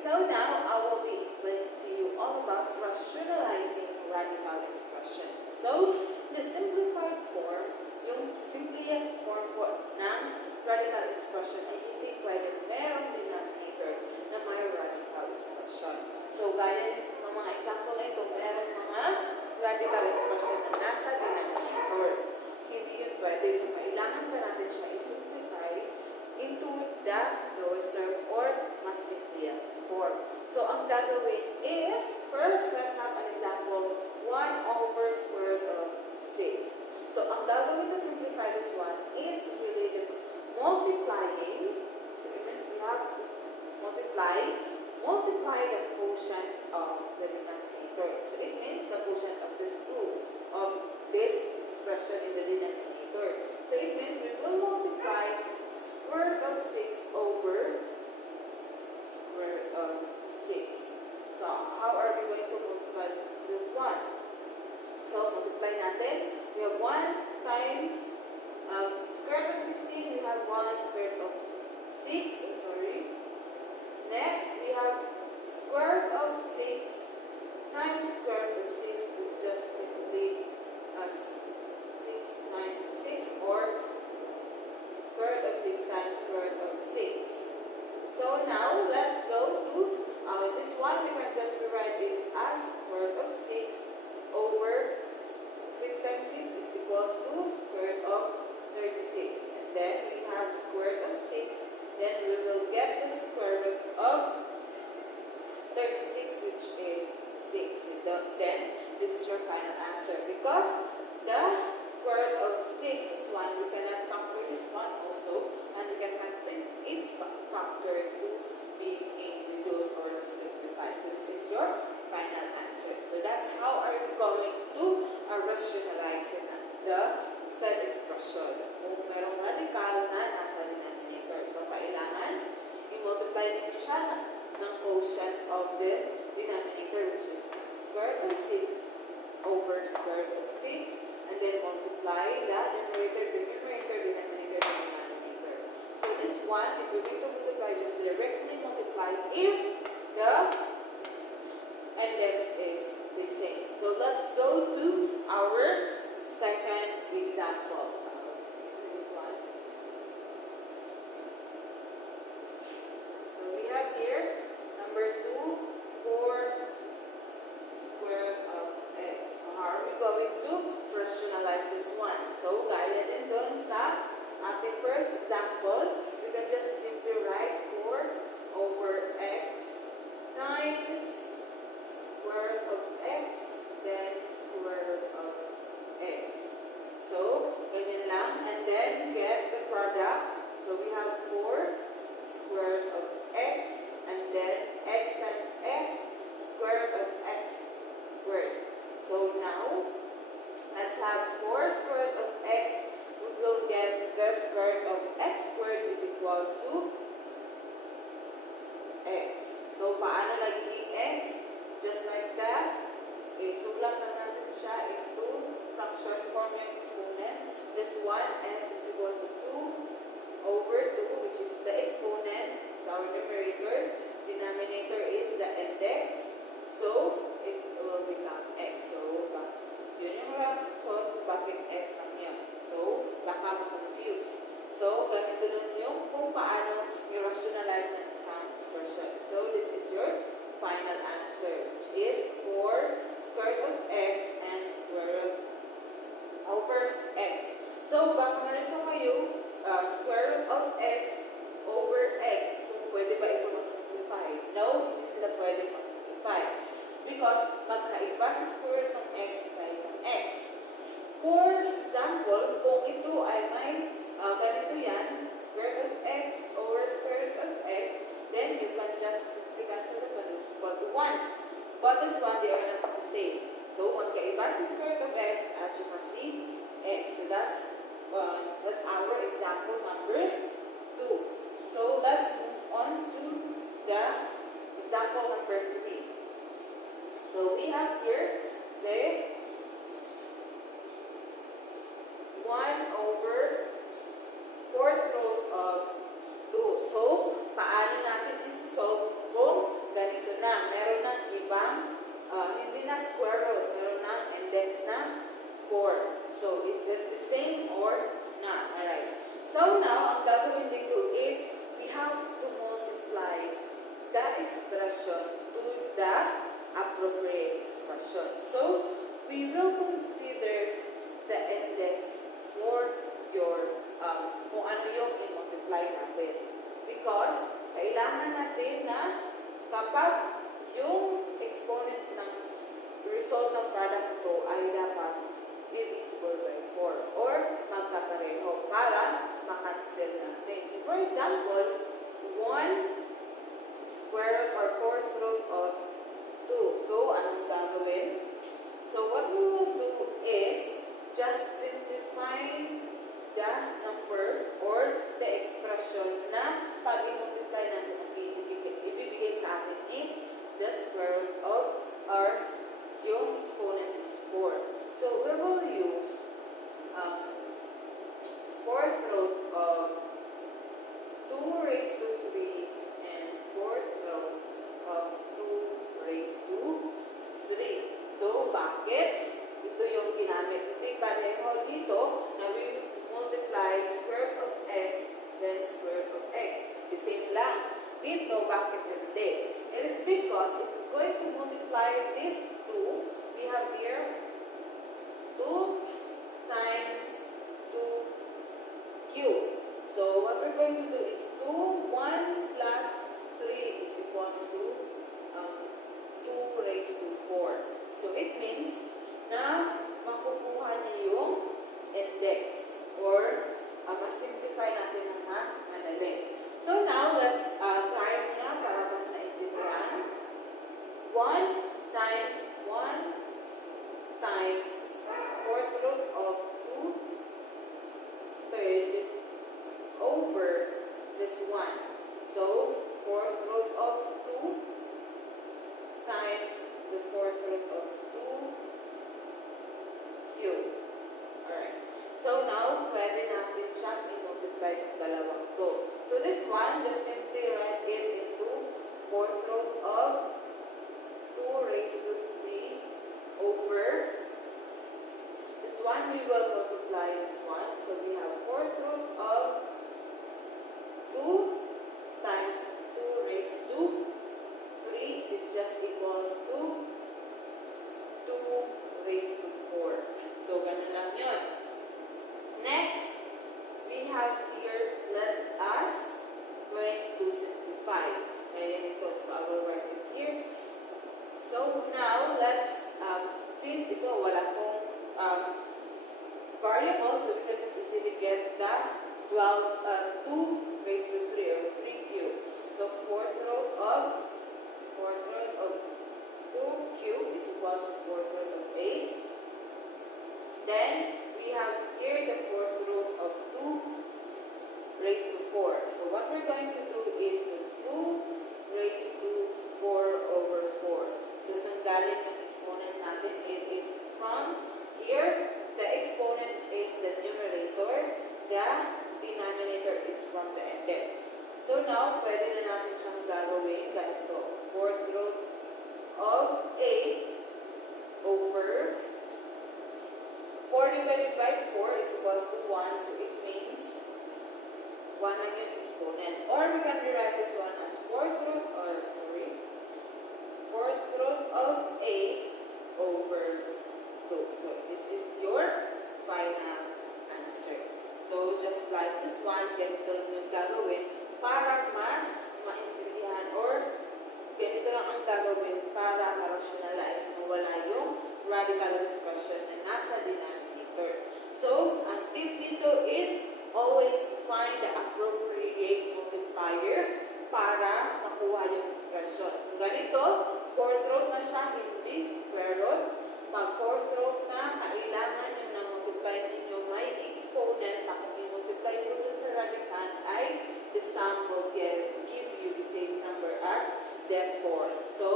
So now I will be explaining to you all about rationalizing radical expression. So, the simplified form, yung simplest form po ng radical expression ay hindi pwede merong denominator na may radical expression. So, gaya ng mga example na ito, merong mga radical expression na nasa denominator. Hindi yun pwede. So, kailangan pa natin siya i-simplify into the lowest term or mas simplest form. So, ang gagawin is, first, let's have an example, 1 over square root of 6. So, ang gagawin to simplify this one is related multiplying. So, it means we have to multiply the quotient of the denominator. So, it means the quotient of this expression in the denominator. So, it means we will multiply square root of 6 over square root of 6. So, how are we going to multiply this one? So, multiply natin. We have 1 times square root of 16. We have 1 square root of 6. I'm sorry. Next, we have square root of 6 times square root of 6 is just simply 6 times 6 or square root of 6 times square root of 6. So now, let's go to this one. We can just rewrite it as square root of 6 over 6 times 6 is equals to square root of 36. And then we have square root of 6. Then we will get the square root of 36, which is 6. Then this is your final answer. Because the square root of 6 is 1, we cannot factor this one also. And we can find its factor to be reduced or simplified. So this is your final answer. So that's how are you going to rationalize the said expression. Kung merong radical na nasa denominator. So kailangan i-multiply ninyo siya ng quotient of the denominator, which is square root of 6 over square root of 6. And then multiply the numerator to numerator, denominator to denominator. So this one, if we're going to multiply, just directly multiply if the index is the same. So let's go to our second example. So this one. So we have here number 2, 4 square root of x. So how are we going to rationalize this one? So gaya din doon sa ating first example, we can just simply write 4 over x times square root of x, then square root of x. So, ganyan lang. And then, get the product. So, we have 4 square root of x, and then x times x, square root of x squared. So, now, let's have 4 square root of x. We will get the square root of x squared is equals to x. So, paano nagiging x? Just like that. Okay, sulat na natin siya into fraction form yung exponent. This one, x is equals to 2 over 2, which is the exponent. So, our numerator. Denominator is the index. So, it will become x. So, yun yung rason bakit x lang yan. So, baka ma-confuse. So, ganito nun yung kung paano i-rationalize ng isang expression. So, this is your final answer, which is 4 square root of x and square root over x. So, baka malito kayo, square root of x over x, kung pwede ba ito mas-simplify? No, hindi sila pwede mas-simplify. It's because magkaiba sa square root ng x by ng x. For example, kung ito ay may ganito yan, square root of x over square root of x, then you can just simply cancel it when it's equal to 1. But this one, they are not the same. So, magkaiba si square root of x at saka si x. So, that's our example number 2. So, let's move on to the example number 3. So, we have here the 1 over 4th root of 2. So, paano natin isi-solve kung expression to the appropriate expression. So, we will consider the index for your kung ano yung i-multiply natin. Because, kailangan natin na kapag yung exponent ng result ng product ito ay dapat divisible by 4 or magkapareho para makancel natin. So, for example, 1 square root or 4th root of 2. So, anong gagawin? So, what we will do is just simplify the number or the expression na pag i-multiply natin ang ibibigay sa atin is the square root of our yung exponent is 4. So, we will use 4th root of 2 raised to 3 and 4th root of 2 raised to 3. So, bakit? Ito yung ginamit. Hindi pareho dito na we multiply square root of x then square root of x. The same lang. Dito, bakit hindi? It is because if we're going to multiply this 2, we have here 2 times 2 cubed. So, what we're going to do is 2, 1 plus 3 is equals to 2 raised to 4. So, it means na makukuha niyo yung index or mas-simplify natin ng mas madali. So, now, let's try niya para mas naintindihan. 1 times 1 times 4th root of 2 third over this 1. So, 4th root of 2 times the 4th root of 2 cubed. Alright. So, now, pwede natin siyang i-multiply ng dalawang to. So, this one, just simply write it into 4th root of 2 raised to 3 over this one. We will multiply this one. So, we have 4th root of 2 times 2 raised to 3 is just equals to 2 raised to 4. So, ganun lang yun. Next, we have here, let us going to simplify. Ayan ito. So, I will write it here. So, now, let's, since ito, wala tong variable, so we can just easily get the 2 raised to 3 or 3 cubed. So, 4th root of 2 cubed is equals to 4th root of 8. Then, we have here the 4th root of 2 raised to 4. So, what we're going to do is 2 raised to 4 over 4. So, saan galing yung exponent natin? It is from here. The exponent is the numerator. The denominator is from the index. So, now, pwede na natin siyang gagawin ganito. 4th root of 8 over 4 divided by 4 is equals to 1. So, it means 1 ang yung exponent. Or we can rewrite this one as 4th root of 8 over 2. So, this is your final answer. So, just like this one, ganito lang yung gagawin para mas maintindihan or ganito lang ang gagawin para ma-rationalize na wala yung radical expression na nasa denominator. So, ang tip dito is always find the appropriate multiplier para makuha yung expression. Kung ganito, 4th root na siya, hindi square root. Pag 4th root na, kailangan yung na-multiply ninyo may exponent na kung i-multiply mo dun sa radical ay the sum will give you the same number as therefore. So,